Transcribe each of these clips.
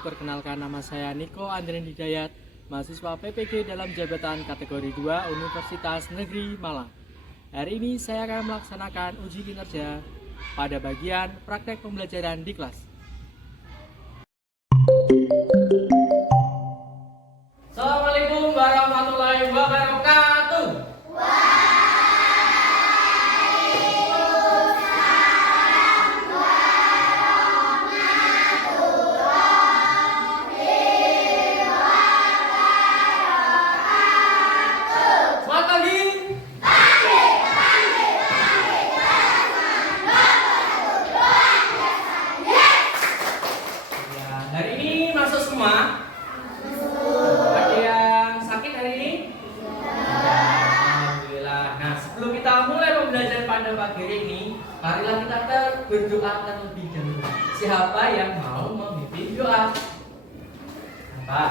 perkenalkan nama saya Niko Andren Hidayat, mahasiswa PPG dalam jabatan kategori 2 Universitas Negeri Malang. Hari ini saya akan melaksanakan uji kinerja pada bagian praktek pembelajaran di kelas. Assalamualaikum warahmatullahi wabarakatuh. Hari ini masuk semua? Ada yang sakit hari ini? Alhamdulillah. Nah, sebelum kita mulai pembelajaran pada pagi hari ini, marilah kita berdoa terlebih dahulu. Siapa yang mau memimpin doa? Apa?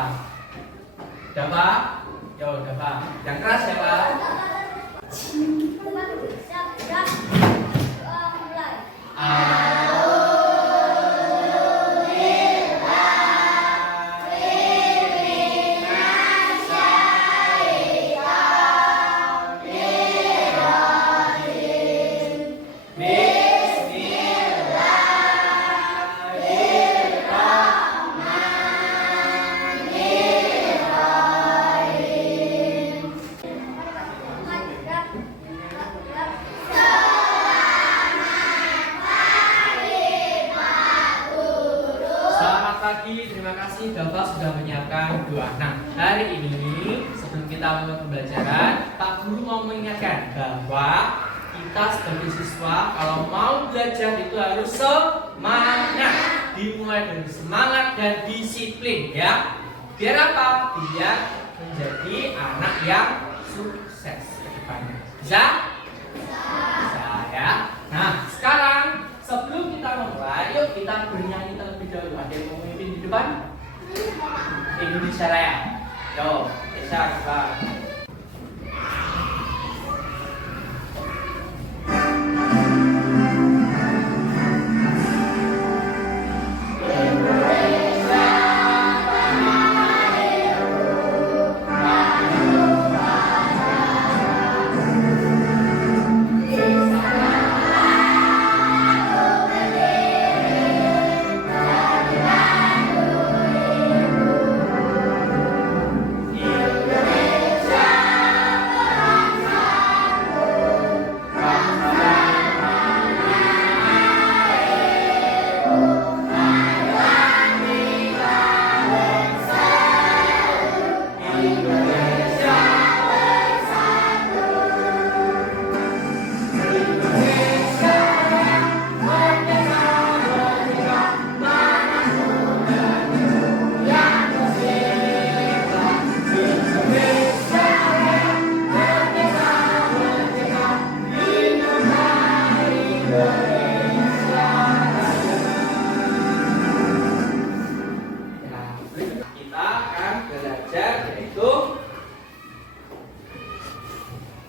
Udah Pak? Ya udah Pak. Yang keras ya Pak. Pagi, terima kasih Bapak sudah menyiapkan doa. Nah, hari ini sebelum kita mulai pembelajaran, Pak Guru mau mengingatkan bahwa kita sebagai siswa kalau mau belajar itu harus semangat, dimulai dari semangat dan disiplin ya. Biar apa? Biar menjadi anak yang sukses ke depannya. Bisa? Bisa ya. Nah, sekarang sebelum kita memulai, yuk kita bernyanyi terlebih dahulu. Ada yang mau memimpin di depan? Indonesia Raya. Yo, bisa coba.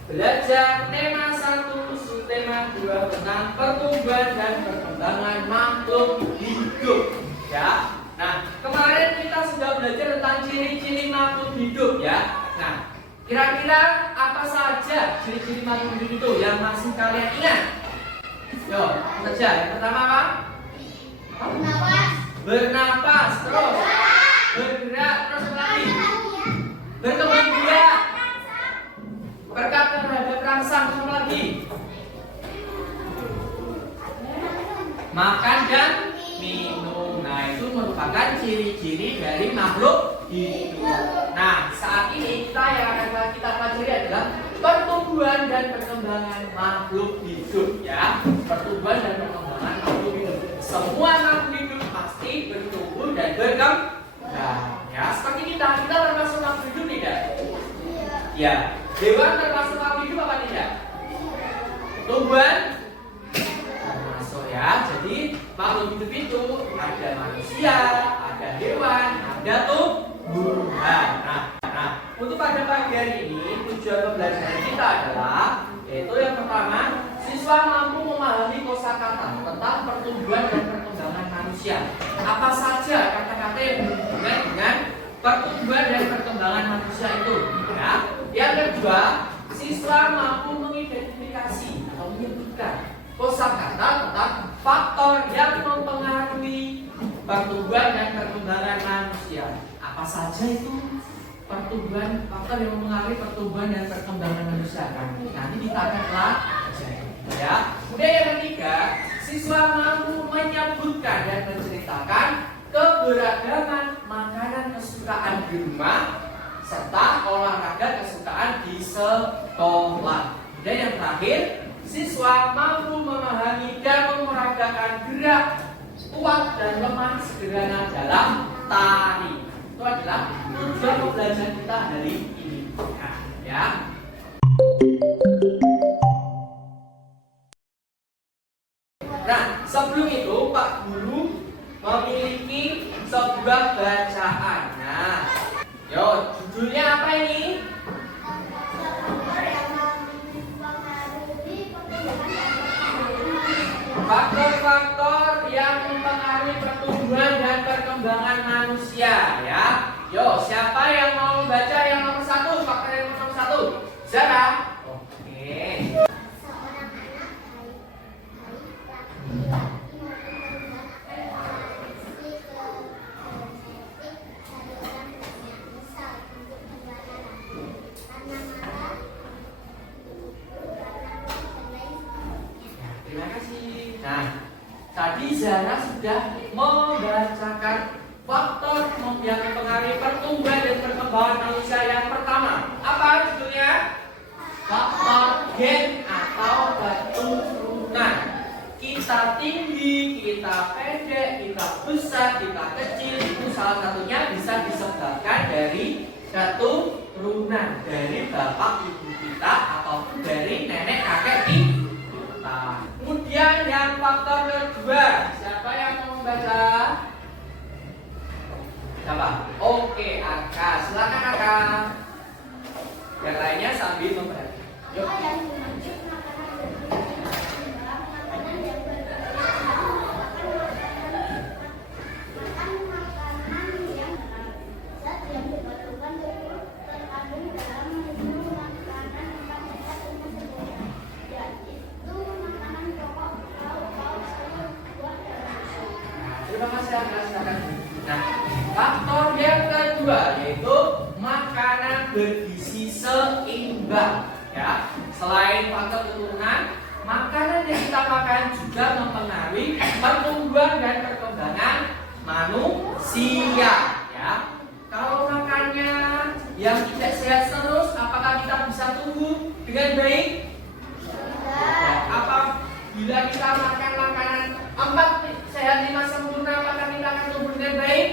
Belajar tema 1, subtema 2 tentang pertumbuhan dan perkembangan makhluk hidup ya. Nah, kemarin kita sudah belajar tentang ciri-ciri makhluk hidup ya. Nah, kira-kira apa saja ciri-ciri makhluk hidup itu yang masih kalian ingat? Yo, saja. Yang pertama apa? Bernapas, terus bergerak, terus lagi berkembang biak, berkat terhadap rangsang, sama lagi makan dan minum. Nah, itu merupakan ciri-ciri dari makhluk hidup. Nah, saat ini yang akan kita pelajari adalah pertumbuhan dan perkembangan makhluk hidup ya. Pertumbuhan dan perkembangan makhluk hidup. Semua makhluk hidup pasti bertumbuh dan berkembang ya. Seperti kita termasuk makhluk hidup tidak? Ya. Hewan termasuk makhluk hidup apa tidak? Tumbuhan termasuk ya. Jadi makhluk hidup itu ada manusia, ada hewan, ada tumbuhan. Nah, untuk pada pagi hari ini tujuan pembelajaran kita adalah yaitu yang pertama, siswa mampu memahami kosakata tentang pertumbuhan dan perkembangan manusia. Apa saja kata-kata yang pertumbuhan dan perkembangan manusia itu. Ya. Yang kedua, siswa mampu mengidentifikasi atau menyebutkan kosakata tentang faktor yang mempengaruhi pertumbuhan dan perkembangan manusia. Apa saja itu pertumbuhan, faktor yang mempengaruhi pertumbuhan dan perkembangan manusia? Nanti kita akan pelajari. Ya. Kemudian yang ketiga, siswa mampu menyebutkan dan menceritakan keberagaman makanan kesukaan di rumah serta olahraga kesukaan di sekolah. Dan yang terakhir, siswa mampu memahami dan memeragakan gerak kuat dan lemah sederhana dalam tari. Itu adalah tujuan pembelajaran kita hari ini. Nah, ya. Nah, sebelum itu Pak Guru memiliki sebuah bacaan. Nah, yo, judulnya apa ini? Faktor-faktor yang mempengaruhi pertumbuhan dan perkembangan manusia, ya. Yo, siapa yang mau membaca yang nomor 1? Faktor yang nomor 1. Zara. Oke. Terima kasih. Nah, tadi Zara sudah membacakan faktor yang mempengaruhi pertumbuhan dan perkembangan manusia yang pertama. Apa judulnya? Faktor gen atau keturunan. Kita tinggi, kita pendek, kita besar, kita kecil, itu salah satunya bisa disebabkan dari keturunan, dari bapak ibu kita ataupun dari nenek kakek kita. Kemudian yang faktor kedua, siapa yang mau membaca? Siapa? Oke, Aka, silakan Aka. Yang lainnya sambil membaca. Yuk. Terima kasih Aka, silakan. Nah, faktor yang kedua yaitu makanan bergizi seimbang. Ya, selain faktor keturunan, makanan yang kita makan juga mempengaruhi pertumbuhan dan perkembangan manusia. Ya, kalau makannya yang tidak sehat terus, apakah kita bisa tumbuh dengan baik? Ya, apabila kita makan makanan 4 sehat 5 sempurna, apakah kita akan tumbuh dengan baik?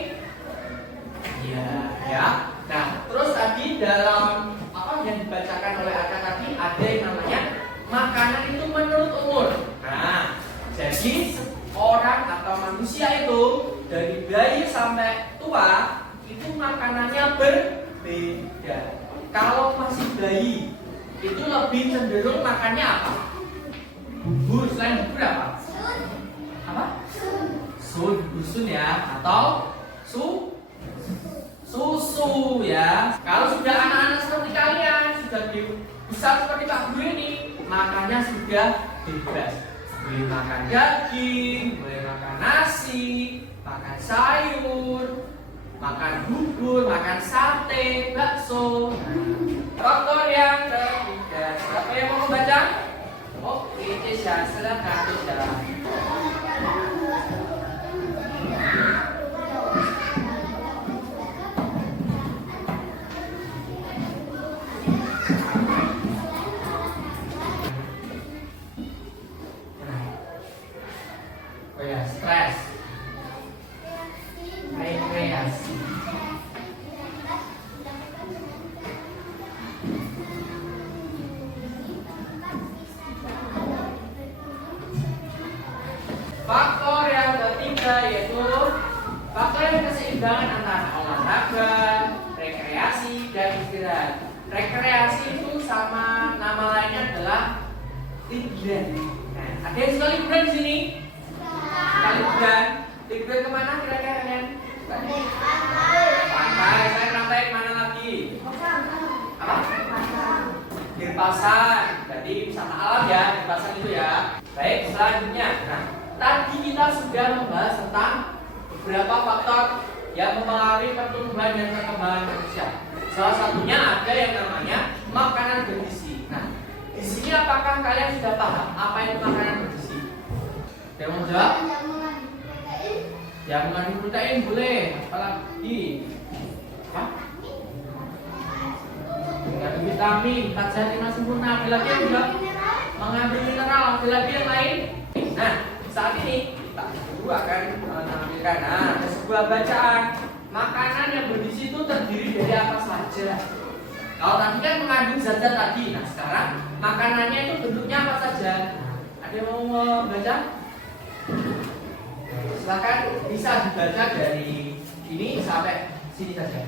Iya, ya. Nah, terus tadi dalam apa yang dibacakan oleh Aka tadi ada yang namanya makanan itu menurut umur. Nah, jadi orang atau manusia itu dari bayi sampai tua itu makanannya berbeda. Kalau masih bayi itu lebih cenderung makannya apa? Bubur, selain bubur apa? Apa? Susun ya, atau susu ya. Kalau sudah anak-anak seperti kalian, sudah besar seperti Pak Guru ini, makannya sudah bebas. Boleh makan daging, boleh makan nasi, makan sayur, makan bubur, makan sate, bakso. Faktor yang ketiga, siapa yang mau membaca? Oke, Tisha, silakan Tisha. Oh ya, stres, rekreasi. Faktor yang ketiga yaitu faktor yang keseimbangan antara olahraga, rekreasi, dan istirahat. Rekreasi itu sama nama lainnya adalah liburan. Nah, ada yang suka liburan di sini? Liburan kemana kira-kira kalian? Pantai. Saya mempengaruhi pertumbuhan dan perkembangan manusia. Salah satunya ada yang namanya makanan bergizi. Nah, di sini apakah kalian sudah paham apa itu makanan bergizi? Yang mau jawab? Yang mengandung protein boleh. Apalagi? Apa? Mengandung vitamin, 4 zat 5 sempurna. Ada lagi yang juga mengandung mineral. Ada lagi yang lain? Nah, saat ini kita akan menampilkan ada sebuah bacaan. Makanan yang bergizi itu terdiri dari apa saja? Kalau tadi kan mengandung zat-zat tadi. Nah, sekarang makanannya itu bentuknya apa saja? Ada yang mau membaca? Silakan, bisa dibaca dari ini sampai sini saja.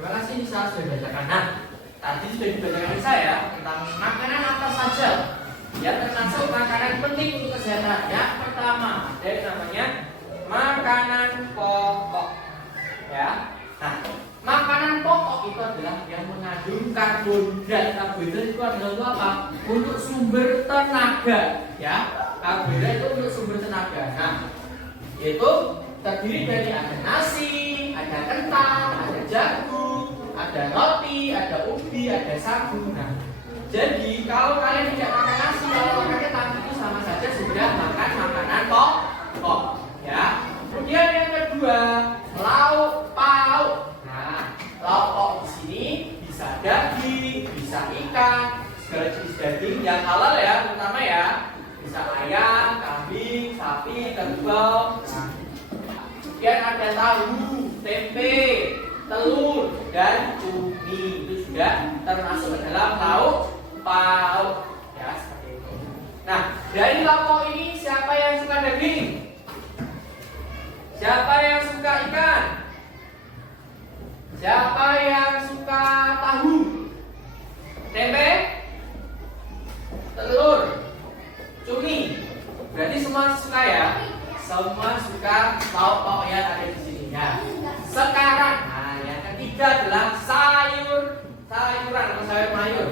Terima kasih, bisa sudah dibacakan. Nah, tadi sudah dibacakan saya tentang makanan apa saja yang termasuk makanan penting untuk kesehatan. Yang pertama ada yang namanya makanan pokok, ya. Nah, makanan pokok itu adalah yang mengandung karbohidrat. Karbohidrat itu adalah untuk apa? Untuk sumber tenaga, ya. Karbohidrat itu untuk sumber tenaga. Nah, yaitu terdiri dari ada nasi, ada kentang, ada jagung, ada roti, ada ubi, ada sagu. Nah, jadi kalau kalian tidak makan nasi, kalau makan kentang itu sama saja sudah makan makanan pokok, ya. Kemudian yang kedua, lauk pauk. Nah, lauk pauk di sini bisa daging, bisa ikan, segala jenis daging yang halal ya, terutama ya. Bisa ayam, kambing, sapi, kerbau. Nah, kemudian ada tahu, tempe, telur, dan cumi. Itu juga termasuk ke dalam lauk pauk, ya, seperti itu. Nah, dari lauk pauk ini siapa yang suka daging? Siapa yang suka ikan? Siapa yang suka tahu? Tempe? Telur? Cumi? Berarti semua suka ya? Semua suka lauk pauk yang ada di sini ya. Sekarang, nah yang ketiga adalah sayuran atau sayur mayur.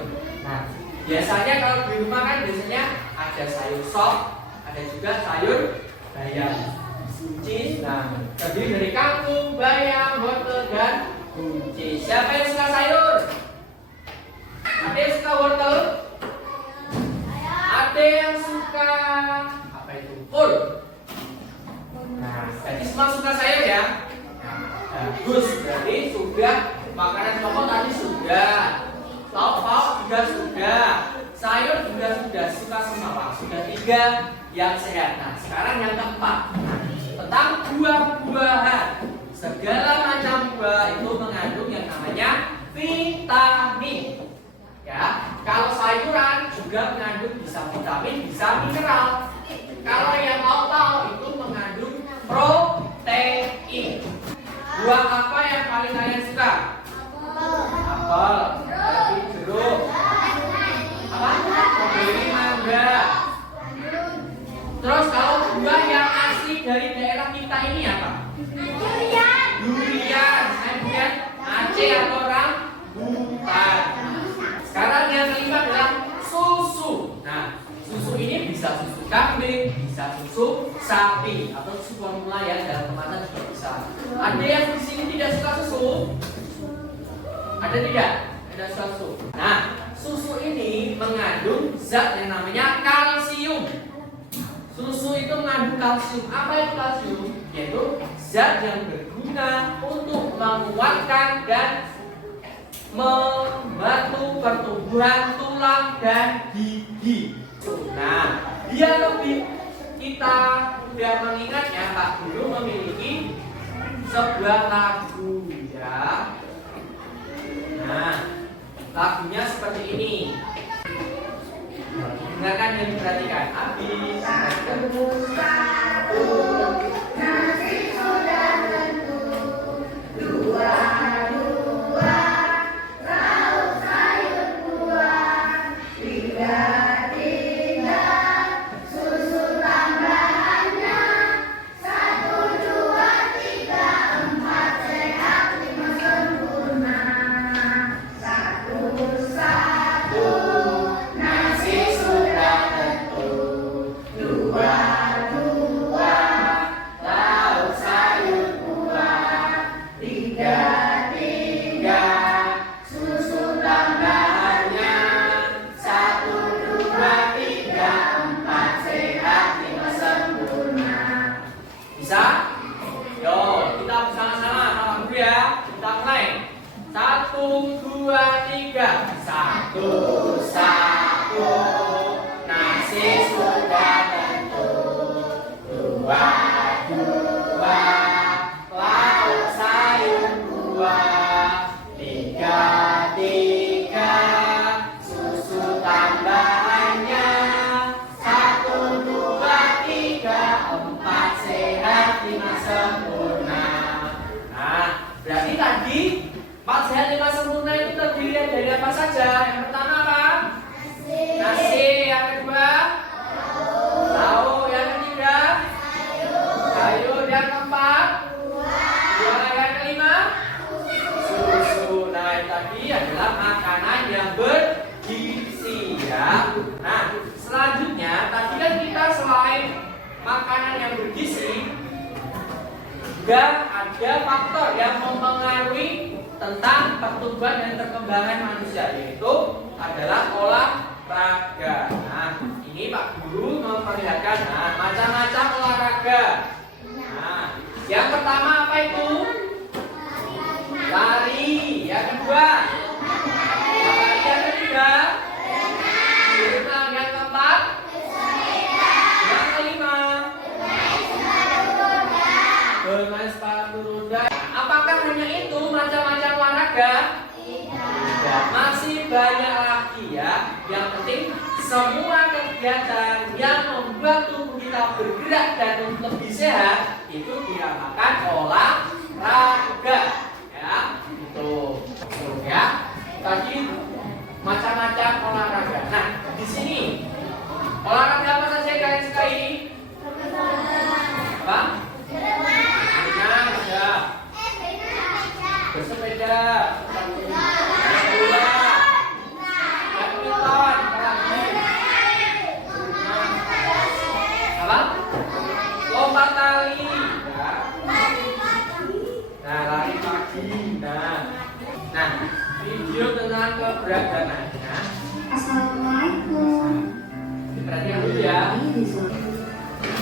Nah, biasanya kalau di rumah kan biasanya ada sayur sop, ada juga sayur bayam, buncis. Nah, terdiri dari kangkung, bayam, wortel, dan buncis. Siapa yang suka sayur? Ada yang suka wortel? Ada yang suka apa itu? Kol. Nah, jadi semua suka sayur ya. Nah, bagus, berarti sudah makanan pokok tadi sudah, lauk pauk juga sudah, sayur juga sudah, suka semua Pak. Sudah 3 yang sehat. Nah, sekarang yang keempat, tentang buah-buahan. Segala macam buah itu mengandung yang namanya vitamin. Ya, kalau sayuran juga mengandung bisa vitamin, bisa mineral. Kalau yang lauk itu mengandung protein. Buah apa yang paling kalian suka? Apel, jeruk, apa? Stroberi, mangga. Terus kalau buah yang asli dari daerah kita ini apa? Durian, kemudian Aceh atau rambutan. Sekarang yang kelima adalah susu. Nah, susu ini bisa susu kambing, bisa susu sapi, atau susu formula ya, dalam kemasan juga bisa. Ada yang di sini tidak suka susu? Ada tidak? Tidak suka susu. Nah, susu ini mengandung zat yang namanya kalsium. Susu itu mengandung kalsium. Apa itu kalsium? Yaitu zat yang berguna untuk menguatkan dan membantu pertumbuhan tulang dan gigi. Nah, dia lebih kita sudah mengingatnya, Pak Guru memiliki sebuah lagu ya. Nah, lagunya seperti ini. Dengarkan dan perhatikan. Habis nasi sudah tentu, dua lauk sayur buah, tiga susu tambahannya Yang keempat, yang kelima, susu. Nah, yang tadi adalah makanan yang bergizi ya. Nah, selanjutnya tadi kan kita selain makanan yang bergizi, juga ada faktor yang mempengaruhi tentang pertumbuhan dan perkembangan manusia, yaitu adalah olahraga. Nah, ini Pak Guru memperlihatkan macam-macam olahraga. Nah, yang pertama apa itu? Lari. Yang kedua, lari. Yang ketiga, berenang. Yang keempat, yang kelima, bermain sepatu roda. Apakah hanya itu macam-macam olahraga? Tidak, masih banyak lagi ya. Yang penting semua kegiatan yang membuat tubuh kita bergerak dan lebih sehat itu dinamakan olahraga. Ya, itu. Ya. Tadi macam-macam olahraga. Nah, di sini olahraga apa saja yang kalian suka ini? Apa? Berenang, ya. Bersepeda, bola, badminton, apa? Lompat tali, ya. Nah, lari pagi, nah, video tentang keberagaman. Nah, Assalamualaikum. perhatikan dulu ya.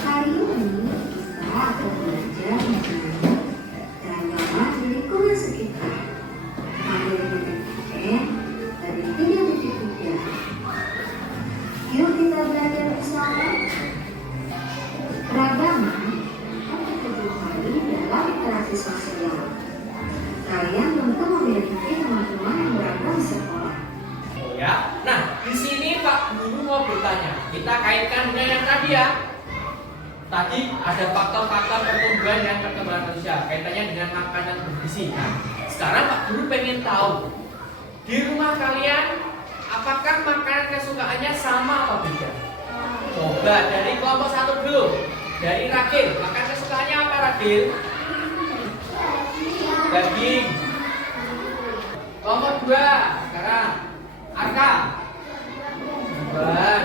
Hari ini kita akan belajar mengenai keragaman di lingkungan sekitar. Materi PTKN dari 3.3. Yuk kita belajar bersama. Keragaman untuk kedua kali dalam interaksi sosial. Kalian tentu memiliki teman-teman yang beragam di sekolah. Oh ya. Nah, di sini Pak Guru mau bertanya. Kita kaitkan dengan yang tadi ya. Tadi ada faktor-faktor pertumbuhan dan perkembangan manusia. Kaitannya dengan makanan bergizi. Nah, sekarang Pak Guru pengen tahu di rumah kalian apakah makanan kesukaannya sama atau beda? Coba dari kelompok satu dulu. Dari Ragil, makanan kesukaannya apa Ragil? Daging. Kelompok 2 sekarang Arka. Buah-buahan.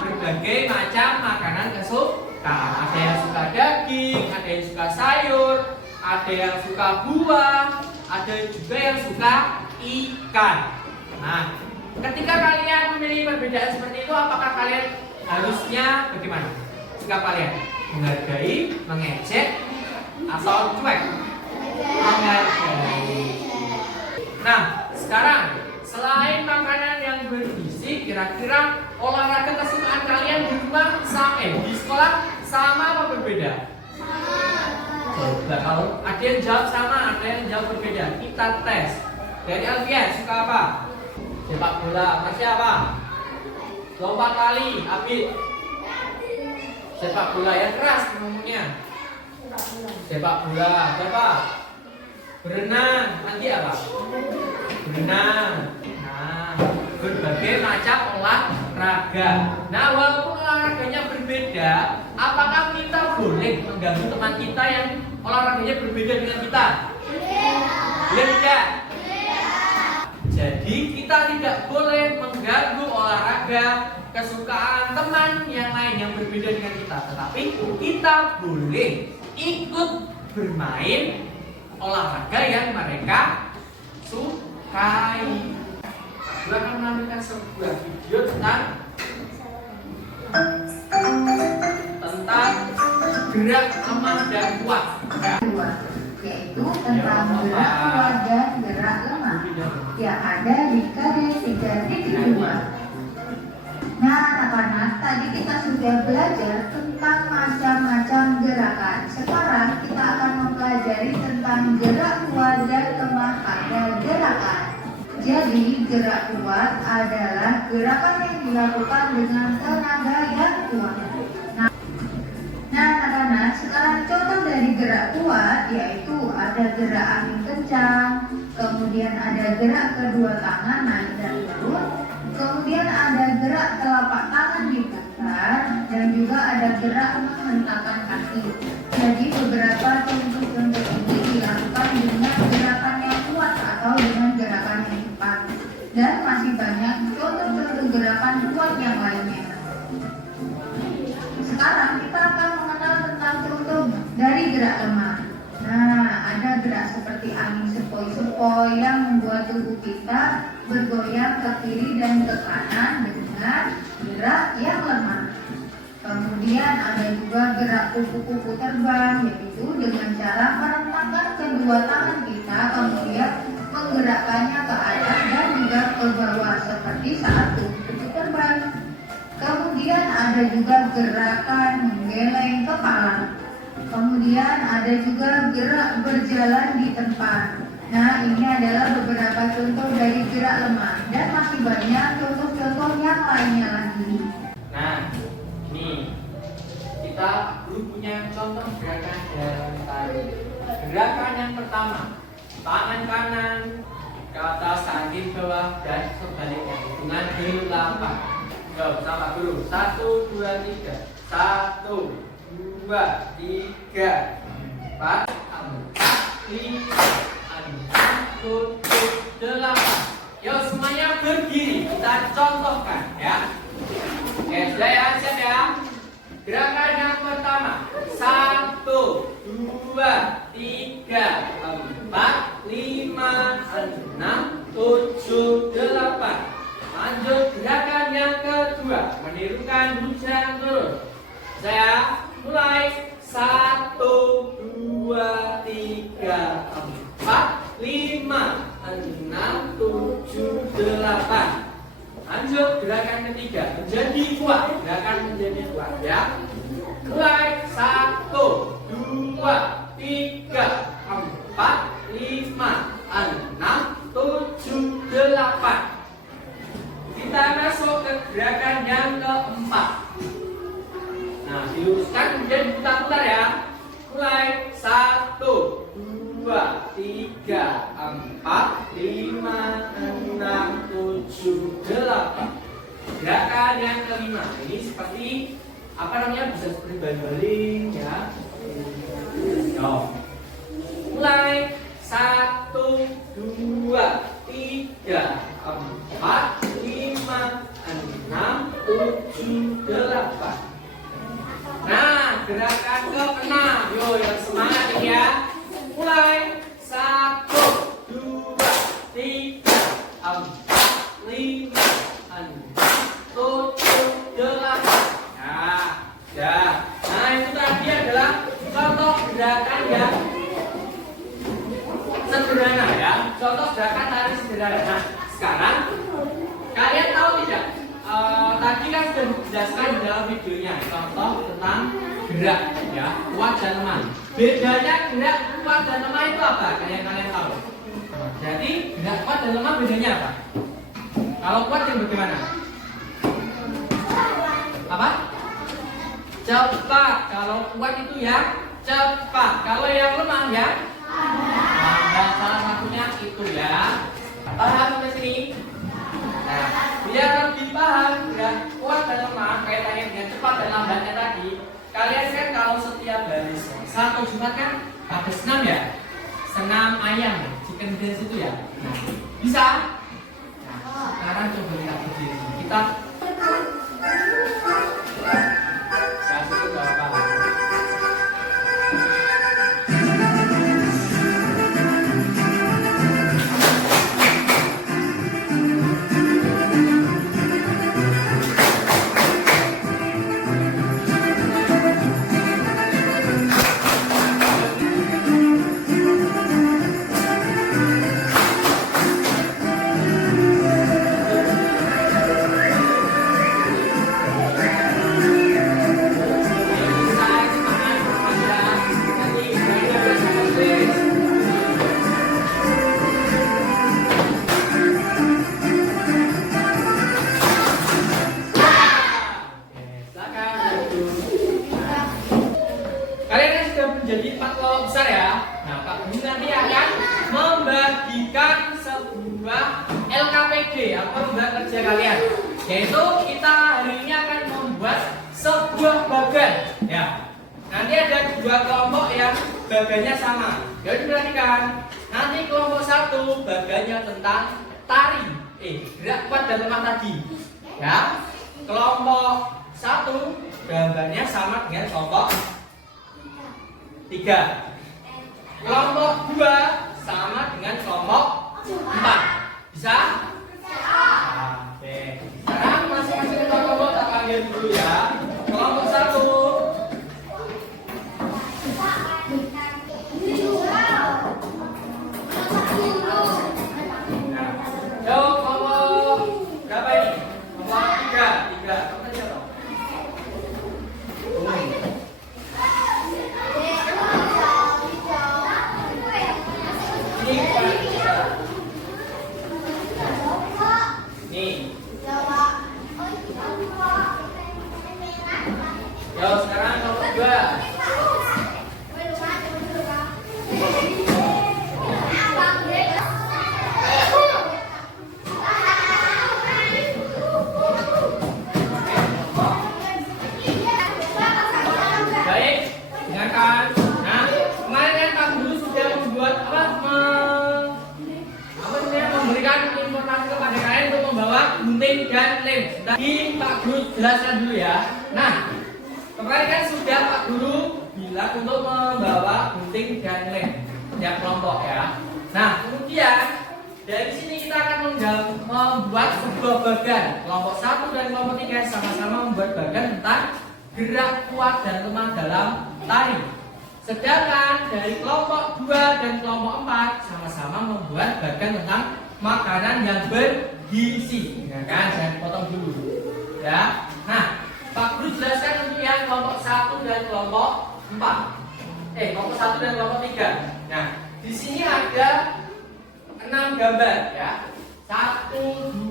Berbagai macam makanan kesukaan. Ada yang suka daging, ada yang suka sayur, ada yang suka buah, ada juga yang suka ikan. Nah, ketika kalian memilih perbedaan seperti itu, apakah kalian harusnya bagaimana? Sikap kalian menghargai, mengejek, atau cuek? Menghargai. Nah, sekarang selain makanan yang bergizi, kira-kira olahraga kesukaan kalian di rumah di sekolah sama apa berbeda? Coba kalau ada yang jawab sama, ada yang jawab berbeda, kita tes. Dari Alfian suka apa? Sepak bola. Masih apa? Lompat tali. Abid. Sepak bola yang keras ngomongnya. Sepak bola. Siapa? Berenang. Nanti apa? Berenang. Nah, berbagai macam olahraga. Nah, walaupun olahraganya berbeda, apakah kita boleh mengganggu teman kita yang olahraganya berbeda dengan kita? Boleh tidak? Jadi kita tidak boleh mengganggu olahraga kesukaan teman yang lain yang berbeda dengan kita. Tetapi kita boleh ikut bermain olahraga yang mereka sukai. Kita akan menampilkan sebuah video tentang gerak lemah dan kuat. Yaitu tentang gerak kuat dan gerak lemah yang ada di KD 3.2. Nah anak-anak, tadi kita sudah belajar tentang macam-macam gerakan. Sekarang kita akan mempelajari tentang gerak kuat dan lemah pada gerakan. Jadi gerak kuat adalah gerakan yang dilakukan dengan tenaga yang kuat. Nah anak-anak, sekarang contoh dari gerak kuat yaitu ada gerak angin kencang, kemudian ada gerak kedua tangan naik dan turun, kemudian ada gerak telapak tangan diputar. besar dan juga ada gerak menghentakkan kaki. Jadi beberapa contoh-contoh ini dilakukan dengan gerakan yang kuat atau dengan gerakan yang cepat. Dan masih banyak contoh-contoh gerakan kuat yang lainnya. Sekarang kita akan mengenal tentang contoh dari gerak lemah. Nah, ada gerak seperti angin sepoi-sepoi yang membuat tubuh kita bergoyang ke kiri dan ke kanan dengan gerak yang lemah. Kemudian ada juga gerak kupu-kupu terbang, yaitu dengan cara merentangkan kedua tangan kita, kemudian menggerakkannya ke atas dan juga ke bawah seperti saat kupu-kupu terbang. Kemudian ada juga gerakan menggeleng kepala. Kemudian ada juga gerak berjalan di tempat. Nah, ini adalah beberapa contoh dari gerak lemah dan masih banyak contoh-contoh yang lainnya lagi. Nah, ini kita belum punya contoh gerakan dari tadi. Gerakan yang pertama, tangan kanan ke atas, kaki bawah dan sebaliknya dengan 8. Yo, sama dulu. 1, 2, 3. 1, 2, 3, 4, 5, 6, 7, 8. Yo, semuanya berdiri. Kita contohkan ya. Oke, sudah ya, siap ya. Gerakan yang pertama. 1, 2, 3, 4, 5, 6, 7, 8. Lanjut gerakan yang kedua, menirukan hujan turun. Saya mulai. 1, 2, 3, 4, 5, 6, 7, 8. Lanjut gerakan ketiga, menjadi kuat. Gerakan menjadi kuat ya. Mulai. 1, 2, 3, 4, 5, 6, 7, 8. Kita masuk ke gerakan yang keempat. Nah, diluruskan kemudian diputar-putar ya. Mulai. 1, 2, 3, 4, 5, 6, 7, 8. Gerakan yang kelima. Ini seperti apa namanya? Bisa seperti baling-baling ya. Yo. Mulai. 1, 2, 3, 4, 5, 6, 7, 8. Nah, gerakan ke-6. Yo, yang semangat ini ya. Mulai. 1, 2, 3, 4, 5, 6, 7, 8. Nah, ya. Nah, itu tadi adalah contoh gerakan yang sederhana ya. Contoh gerakan tari sederhana. Nah, sekarang kalian tahu tidak? Tadi kan sudah dijelaskan di dalam videonya contoh tentang gerak ya, kuat dan lemah. Bedanya gerak kuat dan lemah itu apa? Kalian tahu? Jadi gerak kuat dan lemah bedanya apa? Kalau kuat yang bagaimana? Apa? Cepat. Kalau kuat itu ya cepat. Kalau yang lemah ya dan salah satunya itu ya. Paham sampai sini? Nah, biar lebih paham gerak kuat dan lemah kaitannya dengan cepat dan lambatnya tadi. Kalian kan kalau setiap hari Selasa atau Jumat kan ada senam ya, senam ayam, chicken dance itu ya. Nah, bisa? Nah, sekarang coba kita berdiri. Kita kasih itu apa? Menjadi 4 kelompok besar ya. Nah, Pak Budi nanti akan membagikan sebuah LKPD atau lomba kerja kalian. Yaitu kita hari ini akan membuat sebuah bagan. Ya. Nanti ada dua kelompok yang bagannya sama. Jadi perhatikan. Nanti kelompok satu bagannya tentang tari. Gerak kuat dan lemah tadi. Ya. Kelompok satu gambarnya sama dengan kelompok 3. Kelompok 2 sama dengan kelompok 4. Bisa? Oke. Sekarang masing-masing kelompok kita panggil dulu ya. Kelompok 1. Yo, kelompok berapa ini? Kelompok 3. Kamu tadi apa? Nih. Yo, sekarang kelompok 2. Baik, dengarkan. Nah, kemarin kan Pak Guru sudah membuat memberikan informasi kepada kalian untuk membawa gunting dan lem. Tadi Pak Guru jelaskan dulu ya. Nah, kemarin kan sudah Pak Guru bilang untuk membawa gunting dan lem setiap kelompok ya. Nah, kemudian dari sini kita akan membuat sebuah bagan. Kelompok 1 dan kelompok 3 sama-sama membuat bagan tentang gerak kuat dan lemah dalam tari. Sedangkan dari kelompok 2 dan kelompok 4 sama-sama membuat bagan tentang makanan yang bergizi. Ya kan, jangan potong dulu. Ya. Nah, Pak Guru jelaskan untuk yang kelompok 1 dan kelompok 4. Kelompok 1 dan kelompok 3. Nah, di sini ada 6 gambar ya. 1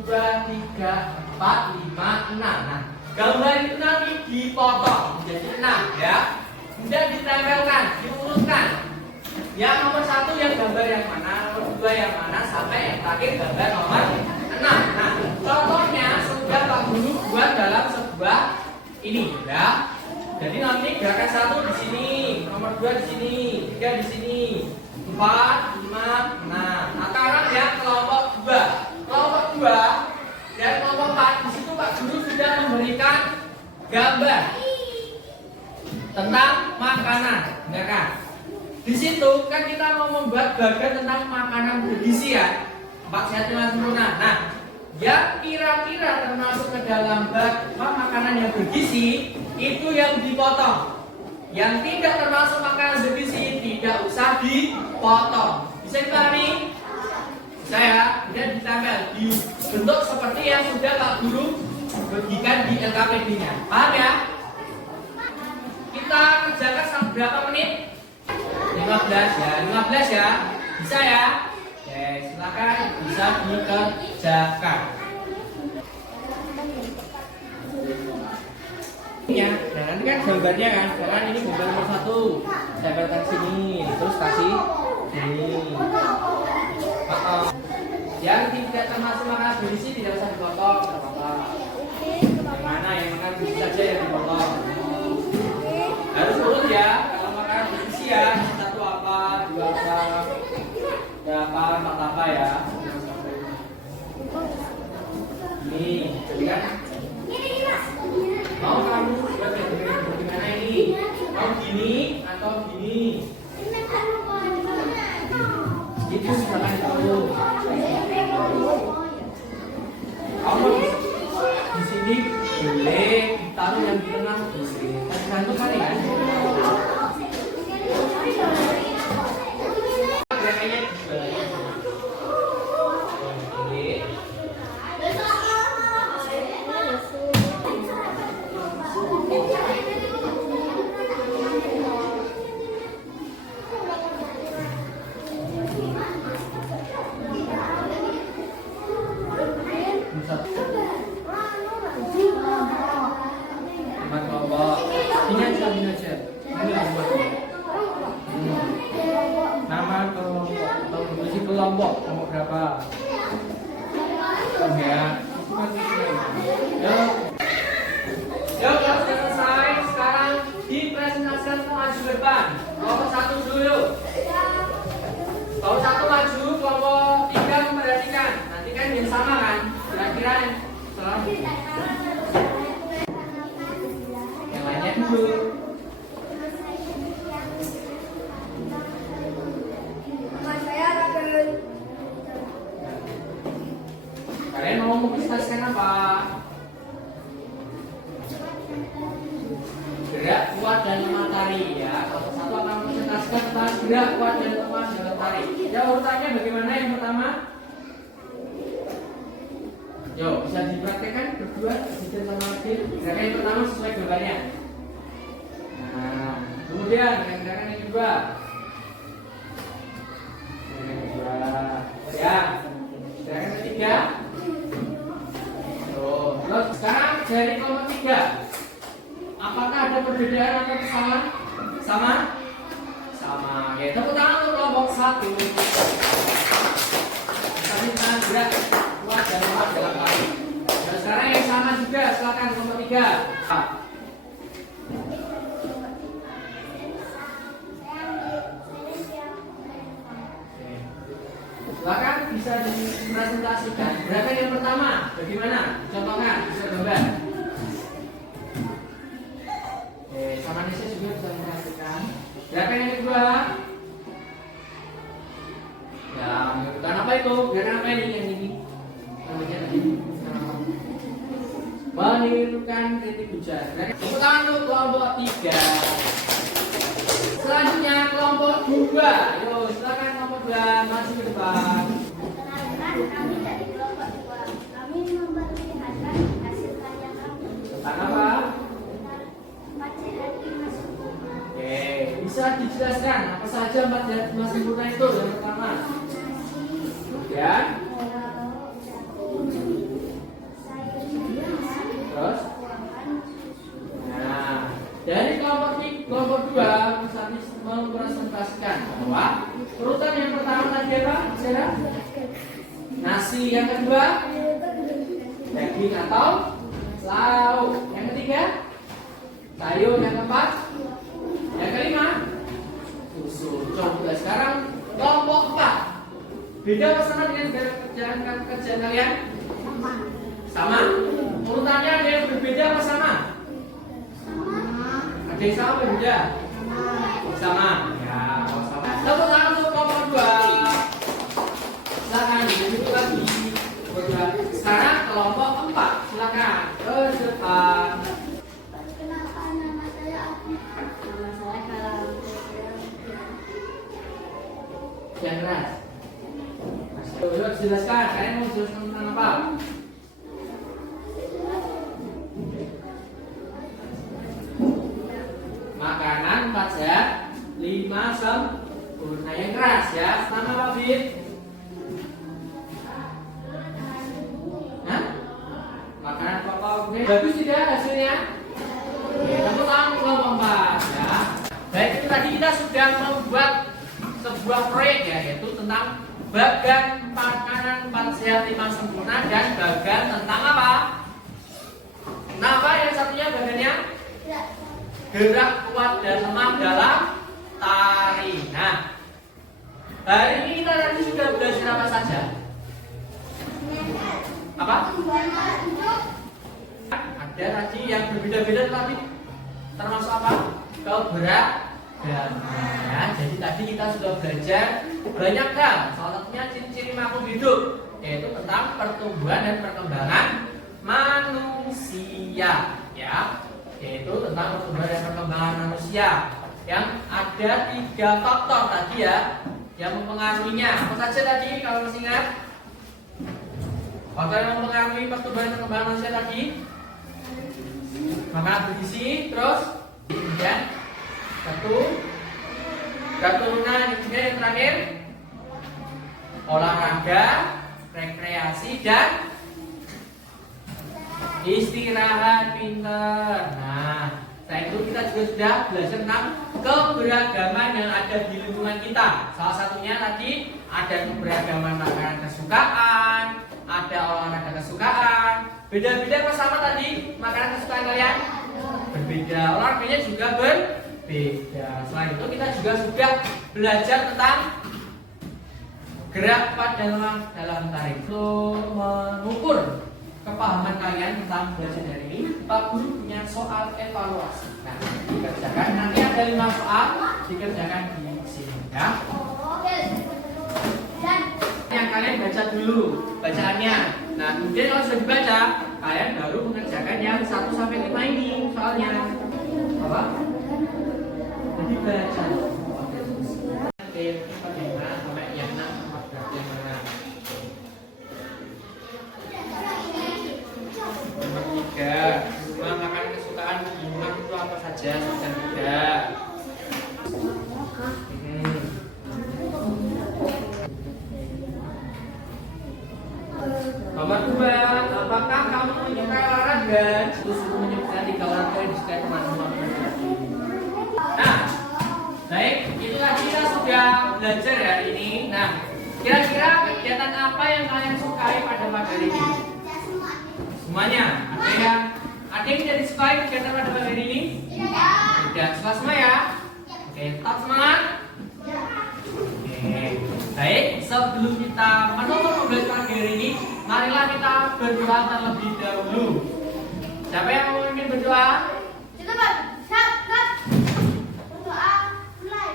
2 3 4 5 6. Nah, gambar itu nanti dipotong menjadi 6 ya. Kemudian ditempelkan, diurutkan. Yang nomor 1 yang gambar yang mana, nomor 2 yang mana, sampai yang terakhir gambar nomor 6. Nah, contohnya sudah Pak Guru buat dalam sebuah ini ya. Jadi nanti gerakan 1 di sini, nomor 2 di sini, 3 di sini, 4, 5, 6. Nah, sekarang ya kelompok 2. Kelompok 2 dan kelompok 4 di situ Pak Guru sudah memberikan gambar tentang makanan, ya kan? Di situ kan kita mau membuat bagan tentang makanan bergizi ya, 4 sehat 5 sempurna. Nah, yang kira-kira termasuk ke dalam makanan yang bergizi itu yang dipotong. Yang tidak termasuk makanan bergizi tidak usah dipotong. Bisa dipahami? Bisa ya? Kemudian ditempel, dibentuk seperti yang sudah Pak Guru bagikan di LKPD-nya. Paham ya? Kita kerjakan sampai berapa menit? 15 ya, 15 ya. Bisa ya? Oke, silakan bisa dikerjakan. Ya, nah nanti kan gambarnya kan, sekarang ini gambar nomor 1. Tempelkan sini, terus kasih sini. Yang tidak termasuk makanan bergizi tidak usah dipotong, tidak apa-apa. Yang mana yang makan bergizi saja yang dipotong. Harus urut ya, kalau makanan bergizi ya, 1 apa, 2 apa, 3 apa, 4 apa ya. Ini, jadi kan? Mau kamu bagaimana ini? Mau gini atau gini? Itu silakan tahu. Kamu di sini boleh ditaruh yang di tengah boleh. Tergantung kali kan. Gerakannya nama kelompok nomor berapa? Ya. Yo, sudah selesai. depan. Kelompok 1 dulu. Kelompok 1 maju, kelompok 3 memperhatikan. Nanti kan yang sama kan? Kira-kira yang lainnya dulu. Kalian mau mempresentasikan apa? Gerak, kuat, dan lemah tarik ya. Kelompok 1 akan mempresentasikan tentang gerak, kuat, dan lemah dalam tarik. Ya, urutannya bagaimana yang pertama? Yo, bisa dipraktekkan berdua, Zidane sama Adil. Gerakan yang pertama sesuai gambarnya. Nah, kemudian gerakan yang kedua. Ya, gerakan ketiga. Terus sekarang dari kelompok 3. Apakah ada perbedaan atau kesalahan? Sama? Sama. Ya, tepuk tangan untuk kelompok 1. Tadi tangan gerak, kuat dan lemah dalam tarik. Dan sekarang yang sama juga, silakan kelompok 3. Silakan bisa dipresentasikan. Gerakan yang pertama, bagaimana? Contohkan, bisa gambar. Sama Nisa juga bisa memperhatikan. Gerakan yang kedua. Ya, menunjukkan apa itu? Gerakan apa ini yang ini? Namanya tadi. Menirukan kritik hujan. Tepuk tangan untuk kelompok 3. Selanjutnya kelompok 2. Yo, silakan kelompok 2 maju ke depan. Perkenalkan, kami dari kelompok 2. Kami memperlihatkan hasil karya kami. Tentang apa? Tentang 4 sehat 5 sempurna. Oke, bisa dijelaskan apa saja 4 sehat 5 sempurna itu yang pertama? Kemudian, terus? Nah, dari kelompok 2 bisa mempresentasikan bahwa urutan yang pertama tadi apa? Sarah? Nasi, yang kedua daging atau lauk, yang ketiga sayur, yang keempat, yang kelima susu. Coba sekarang kelompok 4. Beda apa sama dengan kerjaan kalian? Sama. Urutannya ada yang berbeda apa sama? Ada yang sama apa beda? Sama. Ya, sama. Tepuk tangan untuk kelompok 2. Silakan duduk lagi. Sekarang kelompok 4. Silakan ke depan. Perkenalkan, nama saya Abi. Nama saya Kalam. Yang keras. Coba jelaskan. Kalian mau jelaskan tentang apa? Makanan 4 sehat 5 sempurna. Yang keras ya. Nama apa, Fit? Hah? Makanan papa. Oke. Bagus tidak hasilnya? Oke, tepuk tangan kelompok 4 ya. Baik, itu tadi kita sudah membuat sebuah proyek ya, yaitu tentang bagan makanan 4 sehat 5 sempurna dan bagan tentang apa? Nah, apa yang satunya bagannya? Gerak, kuat, dan lemah dalam tari. Nah, hari ini kita tadi sudah belajar apa saja? Apa? Ada tadi yang berbeda-beda tapi termasuk apa? Keberagaman. Ya, jadi tadi kita sudah belajar banyak hal. Salah satunya ciri-ciri makhluk hidup, yaitu tentang pertumbuhan dan perkembangan manusia. Ya, yaitu tentang pertumbuhan dan perkembangan manusia yang ada 3 faktor tadi ya yang mempengaruhinya. Apa saja tadi kalau masih ingat? Faktor yang mempengaruhi pertumbuhan dan perkembangan manusia tadi: makanan bergizi, terus kemudian keturunan, yang terakhir olahraga, rekreasi, dan istirahat pinter. Nah, setelah itu kita juga sudah belajar tentang keberagaman yang ada di lingkungan kita. Salah satunya tadi ada keberagaman makanan kesukaan, ada olahraga kesukaan. Beda-beda apa sama tadi makanan kesukaan kalian? Berbeda. Olahraganya juga beda. Selain itu kita juga sudah belajar tentang gerak cepat dalam tarik. Itu mengukur kepahaman kalian tentang belajar dari ini. Pak Guru punya soal evaluasi. Nah, dikerjakan. Nanti ada 5 soal dikerjakan di sini ya. Yang kalian baca dulu bacaannya. Nah, kemudian kalau sudah dibaca, kalian baru mengerjakan yang 1 sampai 5 ini soalnya. Apa? Jadi baca. Oke, bagaimana sampai yang 6 bagaimana? Nomor 3, rumah makan kesukaan Bima itu apa saja? Dan tidak. Nomor 2, apakah kamu menyukai olahraga? Susu menyukai 3 olahraga yang disukai teman-teman. Nah, baik, itulah kita sudah belajar hari ini. Nah, kira-kira kegiatan apa yang kalian sukai pada pagi hari ini? Semuanya? Ada yang tidak disukai kegiatan pada pagi hari ini? Tidak. Suka semua ya? Oke, tetap semangat? Oke, baik, sebelum kita menutup pembelajaran pagi hari ini, marilah kita berdoa terlebih dahulu. Siapa yang mau ingin berdoa? Kita siap. Berdoa mulai.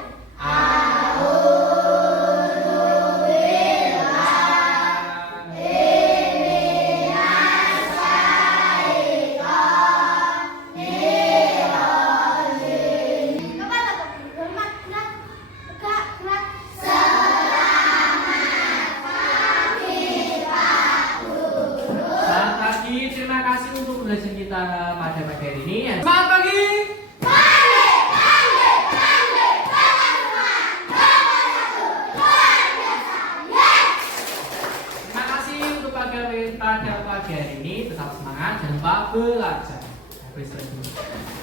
Selamat pagi, terima kasih untuk pembelajaran kita pada pagi hari ini. Selamat pagi. Terima kasih untuk pada pagi hari ini. Tetap semangat, jangan lupa belajar. Habis lagi.